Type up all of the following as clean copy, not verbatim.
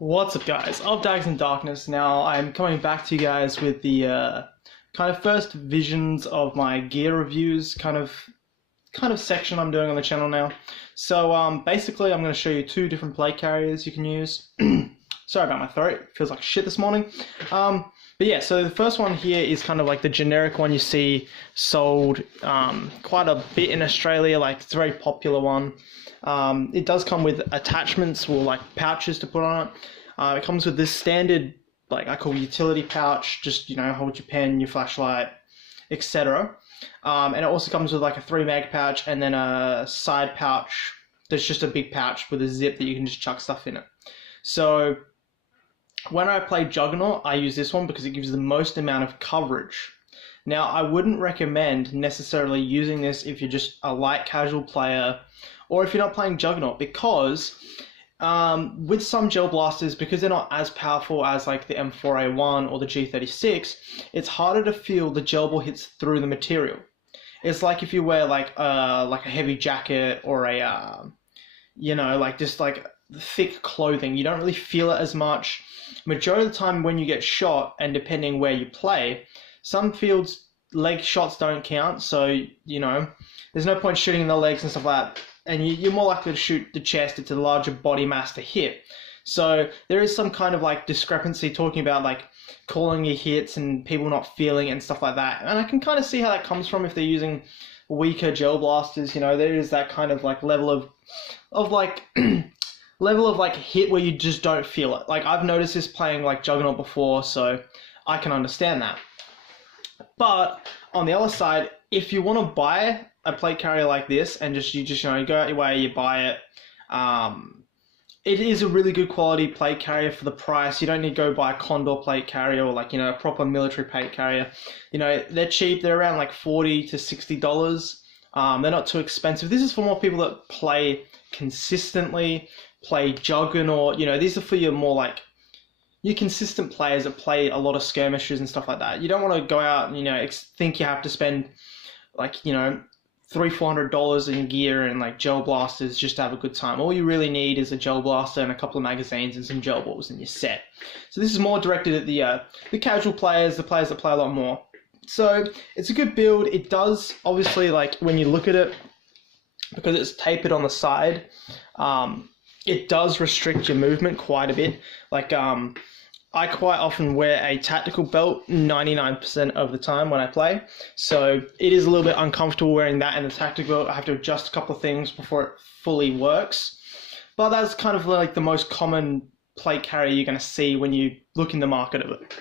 What's up, guys? Of Dags and Darkness. Now, I'm coming back to you guys with the kind of first visions of my gear reviews kind of section I'm doing on the channel now. So basically, I'm going to show you two different plate carriers you can use. Sorry about my throat. It feels like shit this morning. But yeah, so the first one here is kind of like the generic one you see sold quite a bit in Australia. Like, it's a very popular one. It does come with attachments or like pouches to put on it. It comes with this standard, like I call utility pouch, just, hold your pen, your flashlight, etc. And it also comes with like a 3 mag pouch and then a side pouch that's just a big pouch with a zip that you can just chuck stuff in it. So when I play Juggernaut, I use this one because it gives the most amount of coverage. Now, I wouldn't recommend necessarily using this if you're just a light casual player or if you're not playing Juggernaut, because with some gel blasters, because they're not as powerful as like the M4A1 or the G36, it's harder to feel the gel ball hits through the material. It's like if you wear like a heavy jacket or a like just like thick clothing, you don't really feel it as much. Majority of the time when you get shot, and depending where you play, some fields leg shots don't count, so there's no point shooting in the legs and stuff like that, and you're more likely to shoot the chest. It's a larger body mass to hit. So there is some kind of like discrepancy talking about like calling your hits and people not feeling it and stuff like that, and I can kind of see how that comes from if they're using weaker gel blasters. There is that kind of like level of like level of like hit where you just don't feel it. Like, I've noticed this playing like Juggernaut before, so I can understand that. But on the other side, if you want to buy a plate carrier like this and you go out your way, you buy it, it is a really good quality plate carrier for the price. You don't need to go buy a Condor plate carrier or like, a proper military plate carrier. They're cheap. They're around like $40 to $60. They're not too expensive. This is for more people that play consistently, play Juggernaut. These are for your more like your consistent players that play a lot of skirmishes and stuff like that. You don't want to go out and think you have to spend like $300-400 in gear and like gel blasters just to have a good time. All you really need is a gel blaster and a couple of magazines and some gel balls and you're set. So this is more directed at the casual players, the players that play a lot more. So it's a good build. It does, obviously, like when you look at it, because it's tapered on the side, it does restrict your movement quite a bit. Like, I quite often wear a tactical belt 99% of the time when I play. So it is a little bit uncomfortable wearing that and the tactical belt. I have to adjust a couple of things before it fully works. But that's kind of like the most common plate carrier you're going to see when you look in the market of it.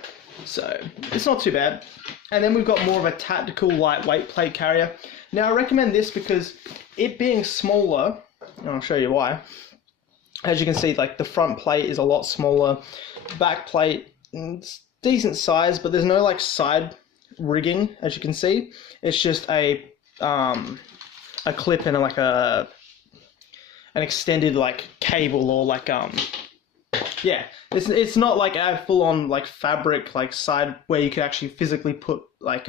So it's not too bad. And then we've got more of a tactical lightweight plate carrier. Now, I recommend this because it being smaller, and I'll show you why. As you can see, like the front plate is a lot smaller. Back plate, it's decent size, but there's no like side rigging, as you can see. It's just a clip and like an extended like cable or like yeah. It's not like a full on like fabric like side where you can actually physically put like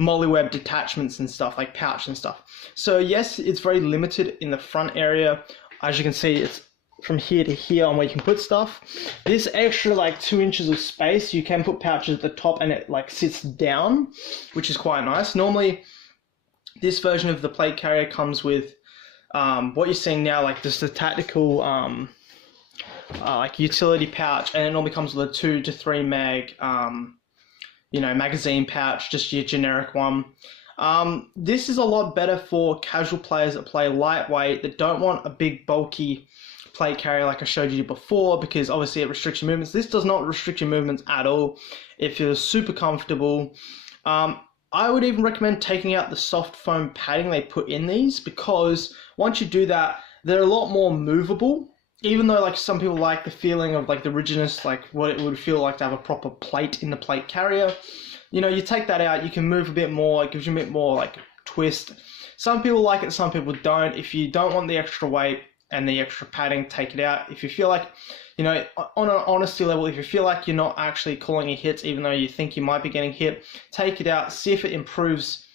Mollyweb detachments and stuff, like pouch and stuff. So yes, it's very limited in the front area. As you can see, it's from here to here on where you can put stuff. This extra like 2 inches of space, you can put pouches at the top and it like sits down, which is quite nice. Normally, this version of the plate carrier comes with what you're seeing now, like just a tactical like utility pouch, and it normally comes with a 2 to 3 mag magazine pouch, just your generic one. This is a lot better for casual players that play lightweight, that don't want a big bulky plate carrier like I showed you before, because obviously it restricts your movements. This does not restrict your movements at all. It feels super comfortable. I would even recommend taking out the soft foam padding they put in these, because once you do that, they're a lot more movable. Even though like some people like the feeling of like the rigidness, like what it would feel like to have a proper plate in the plate carrier, you take that out, you can move a bit more. It gives you a bit more like twist. Some people like it, some people don't. If you don't want the extra weight and the extra padding, take it out. If you feel like, on an honesty level, if you feel like you're not actually calling your hits, even though you think you might be getting hit, take it out. See if it improves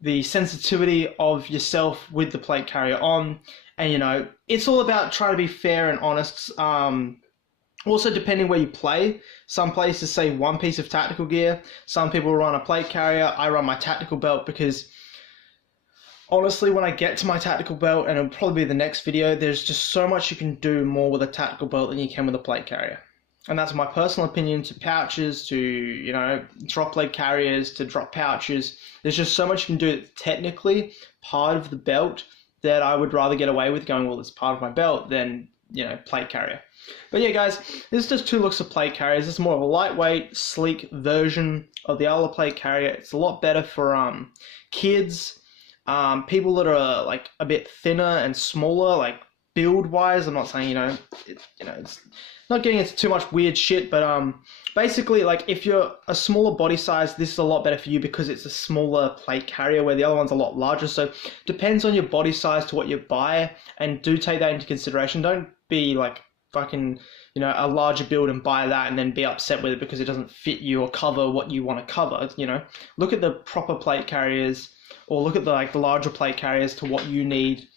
the sensitivity of yourself with the plate carrier on. And, it's all about trying to be fair and honest. Also, depending where you play, some places say one piece of tactical gear. Some people run a plate carrier. I run my tactical belt because honestly, when I get to my tactical belt, and it'll probably be the next video, there's just so much you can do more with a tactical belt than you can with a plate carrier. And that's my personal opinion to pouches, to, you know, drop leg carriers, to drop pouches. There's just so much you can do that's technically part of the belt that I would rather get away with going, well, it's part of my belt than, you know, plate carrier. But yeah, guys, this is just two looks of plate carriers. This is more of a lightweight, sleek version of the other plate carrier. It's a lot better for kids, people that are like a bit thinner and smaller, like build-wise. I'm not saying, it's not getting into too much weird shit, but basically, like, if you're a smaller body size, this is a lot better for you because it's a smaller plate carrier, where the other one's a lot larger. So depends on your body size to what you buy, and do take that into consideration. Don't be like fucking, a larger build and buy that and then be upset with it because it doesn't fit you or cover what you want to cover. Look at the proper plate carriers, or look at the larger plate carriers to what you need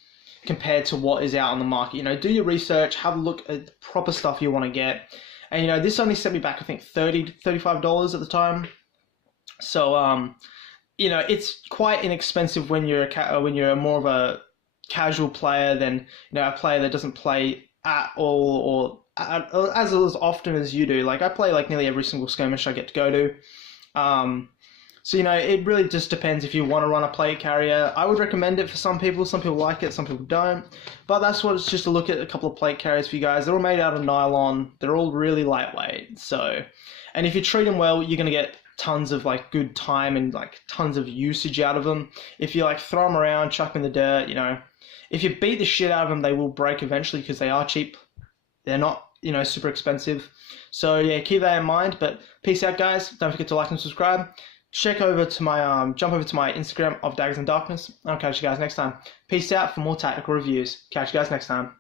compared to what is out on the market. Do your research, have a look at the proper stuff you want to get. And this only set me back, I think, $30 to $35 at the time. So it's quite inexpensive when you're more of a casual player than a player that doesn't play at all, or as often as you do. Like, I play like nearly every single skirmish I get to go to. So, it really just depends if you want to run a plate carrier. I would recommend it for some people. Some people like it, some people don't. But that's what it's just to look at a couple of plate carriers for you guys. They're all made out of nylon. They're all really lightweight. So, and if you treat them well, you're going to get tons of like good time and like tons of usage out of them. If you like throw them around, chuck them in the dirt, if you beat the shit out of them, they will break eventually because they are cheap. They're not, super expensive. So yeah, keep that in mind. But peace out, guys. Don't forget to like and subscribe. Jump over to my Instagram of Daggers in Darkness. I'll catch you guys next time. Peace out for more tactical reviews. Catch you guys next time.